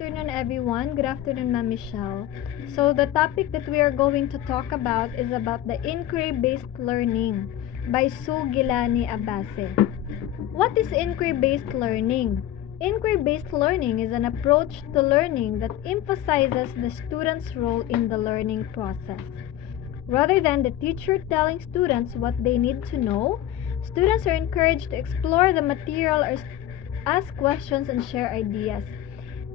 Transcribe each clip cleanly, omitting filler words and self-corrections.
afternoon, everyone. Good afternoon, Ma'am Michelle. So, the topic that we are going to talk about is about the inquiry-based learning by Sue Gilani Abase. What is inquiry-based learning? Inquiry-based learning is an approach to learning that emphasizes the student's role in the learning process. Rather than the teacher telling students what they need to know, students are encouraged to explore the material or ask questions and share ideas.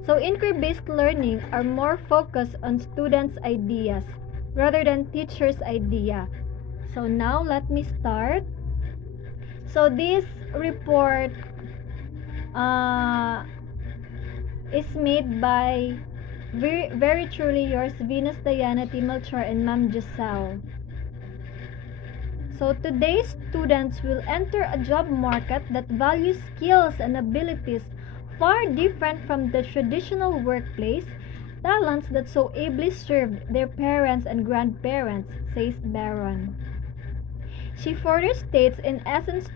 So inquiry-based learning are more focused on students' ideas rather than teachers' idea. So now let me start. So this report is made by very truly yours, Venus Diana Timalchor and Ma'am Jesel. So today's students will enter a job market that values skills and abilities far different from the traditional workplace talents that so ably served their parents and grandparents, says Baron. She further states, in essence,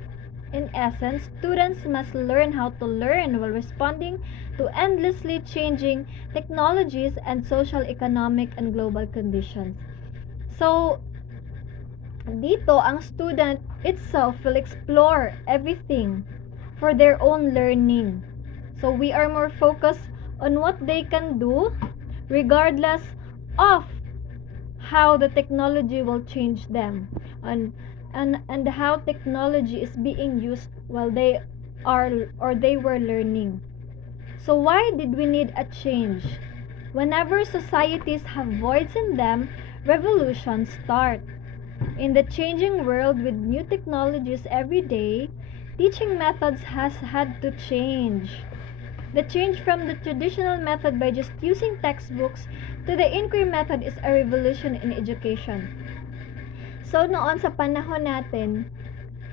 students must learn how to learn while responding to endlessly changing technologies and social, economic, and global conditions. So, dito, ang student itself will explore everything for their own learning. So, we are more focused on what they can do regardless of how the technology will change them and how technology is being used while they were learning. So, why did we need a change? Whenever societies have voids in them, revolutions start. In the changing world with new technologies every day, teaching methods has had to change. The change from the traditional method by just using textbooks to the inquiry method is a revolution in education. So noon sa panahon natin,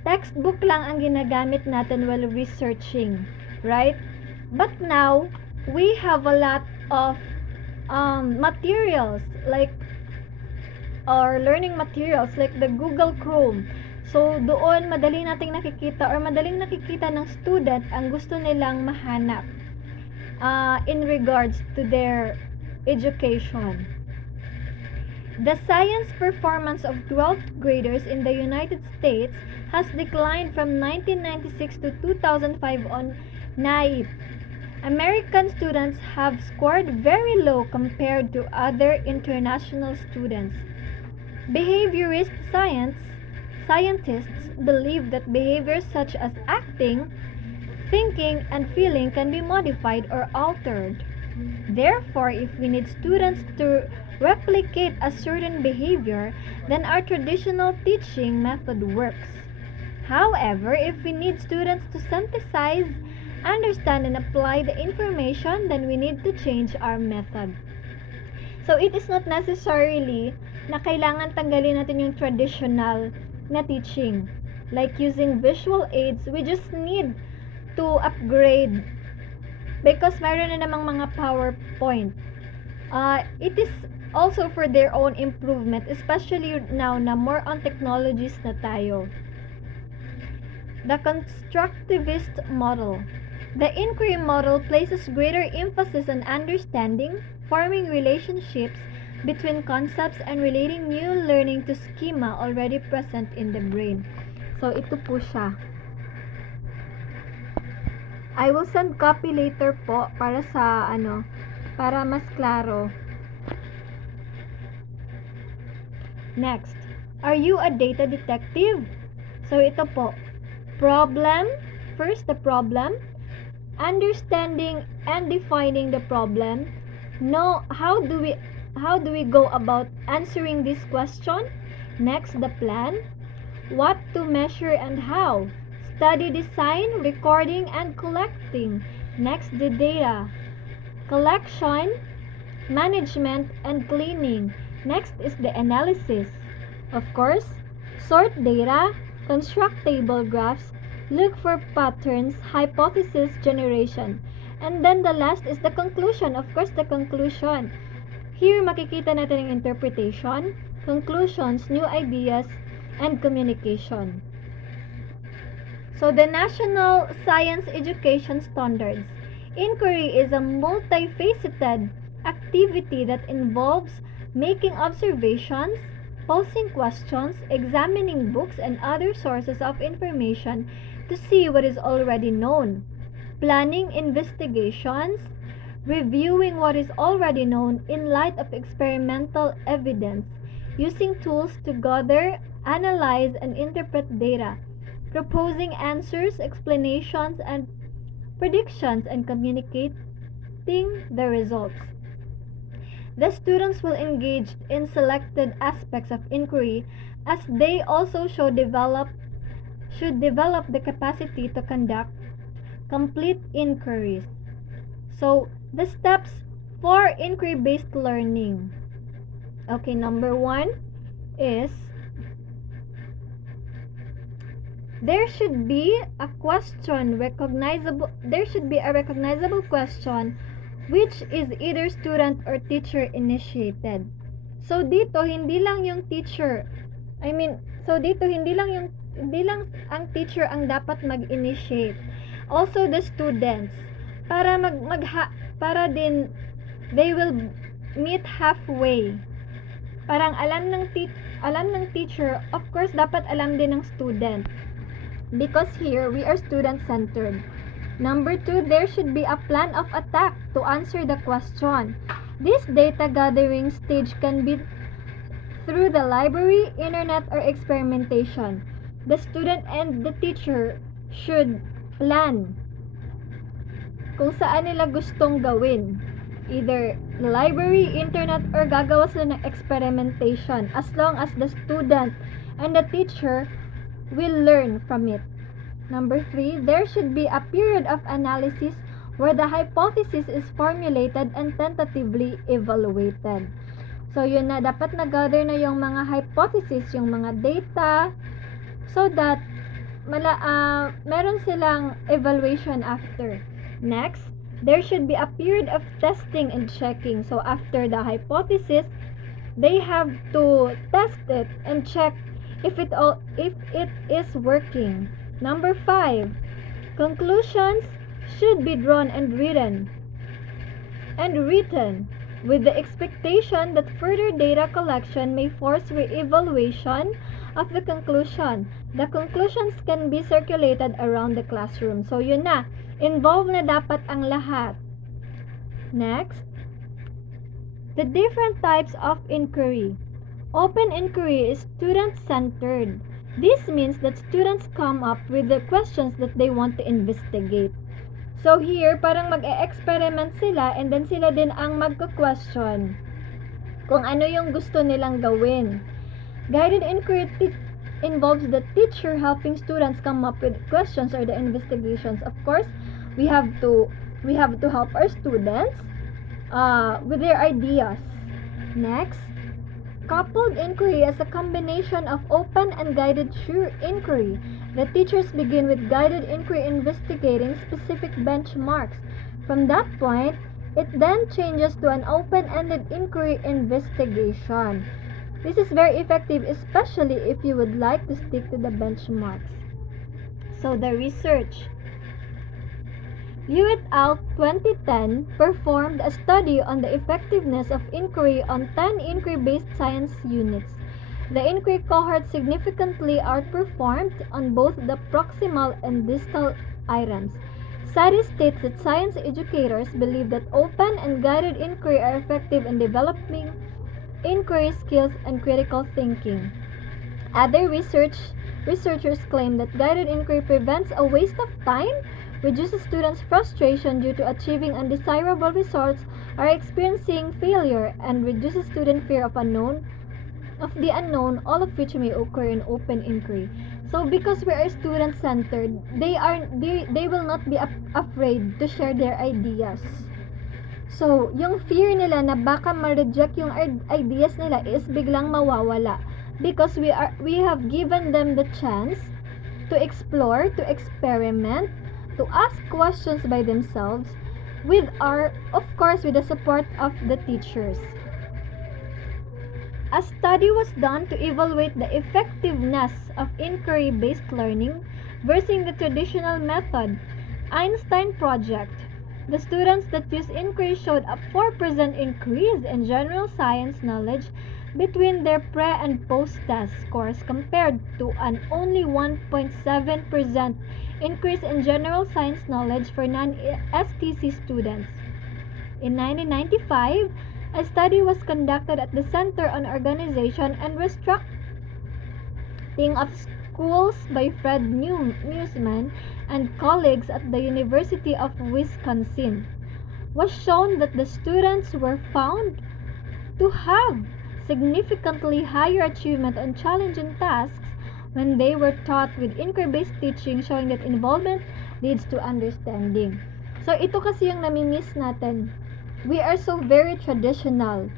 textbook lang ang ginagamit natin while researching, right? But now, we have a lot of materials like or learning materials like the Google Chrome. So, doon madaling nakikita ng student ang gusto nilang mahanap in regards to their education. The science performance of 12th graders in the United States has declined from 1996 to 2005 on NAIP. American students have scored very low compared to other international students. Behaviorist scientists believe that behaviors such as acting, thinking, and feeling can be modified or altered. Therefore, if we need students to replicate a certain behavior, then our traditional teaching method works. However, if we need students to synthesize, understand, and apply the information, then we need to change our method. So, it is not necessarily na kailangan tanggalin natin yung traditional na teaching. Like using visual aids, we just need to upgrade because meron na namang mga PowerPoint. It is also for their own improvement, especially now na more on technologies na tayo. The constructivist model. The inquiry model places greater emphasis on understanding, forming relationships between concepts, and relating new learning to schema already present in the brain. So, ito po siya. I will send copy later po para sa para mas klaro. Next, are you a data detective? So, ito po. Problem, first the problem, understanding and defining the problem. Know how do we go about answering this question? Next, the plan. What to measure and how. Study design, recording, and collecting. Next, the data. Collection, management, and cleaning. Next is the analysis. Of course, sort data, construct table graphs, look for patterns, hypothesis generation. And then the last is the conclusion. Of course, the conclusion. Here, makikita natin ang interpretation, conclusions, new ideas, and communication. So, the National Science Education Standards. Inquiry is a multifaceted activity that involves making observations, posing questions, examining books and other sources of information to see what is already known, planning investigations, reviewing what is already known in light of experimental evidence, using tools to gather, analyze, and interpret data, proposing answers, explanations, and predictions, and communicating the results. The students will engage in selected aspects of inquiry as they also should develop the capacity to conduct complete inquiries. So, the steps for inquiry-based learning. Okay, number 1 is there should be a recognizable question which is either student or teacher initiated. So dito hindi lang ang teacher ang dapat mag-initiate. Also the students para din they will meet halfway. Parang alam ng teacher, of course dapat alam din ng student. Because here we are student-centered. Number 2, there should be a plan of attack to answer the question. This data gathering stage can be through the library, internet, or experimentation. The student and the teacher should plan kung saan nila gustong gawin. Either the library, internet, or gagawa sila ng experimentation as long as the student and the teacher will learn from it. Number 3, there should be a period of analysis where the hypothesis is formulated and tentatively evaluated. So, yun na, dapat na-gather na yung mga hypothesis, yung mga data, so that meron silang evaluation after. Next, there should be a period of testing and checking. So, after the hypothesis, they have to test it and check if it is working. Number 5, conclusions should be drawn and written with the expectation that further data collection may force re-evaluation of the conclusion. The conclusions can be circulated around the classroom. So yun na, involved na dapat ang lahat. Next, the different types of inquiry. Open inquiry is student-centered. This means that students come up with the questions that they want to investigate. So here, parang mag-e-experiment sila and then sila din ang magka-question kung ano yung gusto nilang gawin. Guided inquiry involves the teacher helping students come up with questions or the investigations. Of course, we have to help our students with their ideas. Next, coupled inquiry is a combination of open and guided inquiry. The teachers begin with guided inquiry investigating specific benchmarks. From that point, it then changes to an open-ended inquiry investigation. This is very effective, especially if you would like to stick to the benchmarks. So the research. Liu et al. 2010 performed a study on the effectiveness of inquiry on 10 inquiry-based science units. The inquiry cohort significantly outperformed on both the proximal and distal items. Study states that science educators believe that open and guided inquiry are effective in developing inquiry skills and critical thinking. Other researchers claim that guided inquiry prevents a waste of time, reduces students' frustration due to achieving undesirable results or experiencing failure, and reduces student fear of the unknown, all of which may occur in open inquiry. So because we are student-centered, they will not be afraid to share their ideas. So, yung fear nila na baka ma-reject yung ideas nila is biglang mawawala because we have given them the chance to explore, to experiment, to ask questions by themselves with the support of the teachers. A study was done to evaluate the effectiveness of inquiry-based learning versus the traditional method, Einstein Project. The students that used inquiry showed a 4% increase in general science knowledge between their pre- and post-test scores compared to an only 1.7% increase in general science knowledge for non-STC students. In 1995, a study was conducted at the Center on Organization and Restructuring of Schools by Fred Newsman and colleagues at the University of Wisconsin. Was shown that the students were found to have significantly higher achievement on challenging tasks when they were taught with inquiry-based teaching, showing that involvement leads to understanding. So ito kasi yung nami-miss natin. We are so very traditional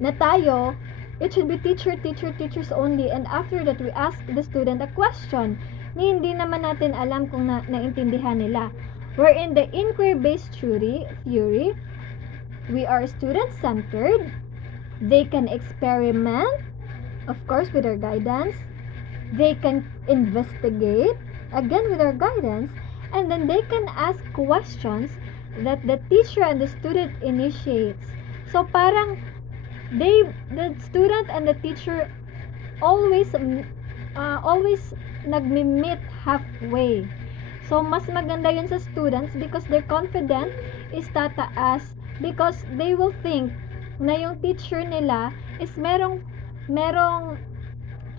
na tayo, it should be teachers only, and after that we ask the student a question ni hindi naman natin alam kung naintindihan nila. Wherein the inquiry-based theory, we are student-centered. They can experiment, of course, with our guidance. They can investigate, again with our guidance, and then they can ask questions that the teacher and the student initiates. So parang the student and the teacher always nagmi-meet halfway. So mas maganda yun sa students because their confidence is tataas because they will think na yung teacher nila is merong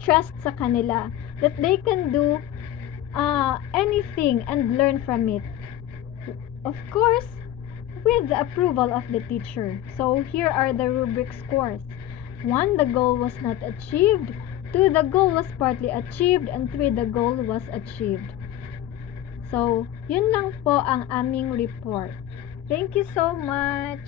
trust sa kanila that they can do anything and learn from it. Of course, with the approval of the teacher. So here are the rubric scores. 1, the goal was not achieved. 2, the goal was partly achieved. And 3, the goal was achieved. So, yun lang po ang aming report. Thank you so much.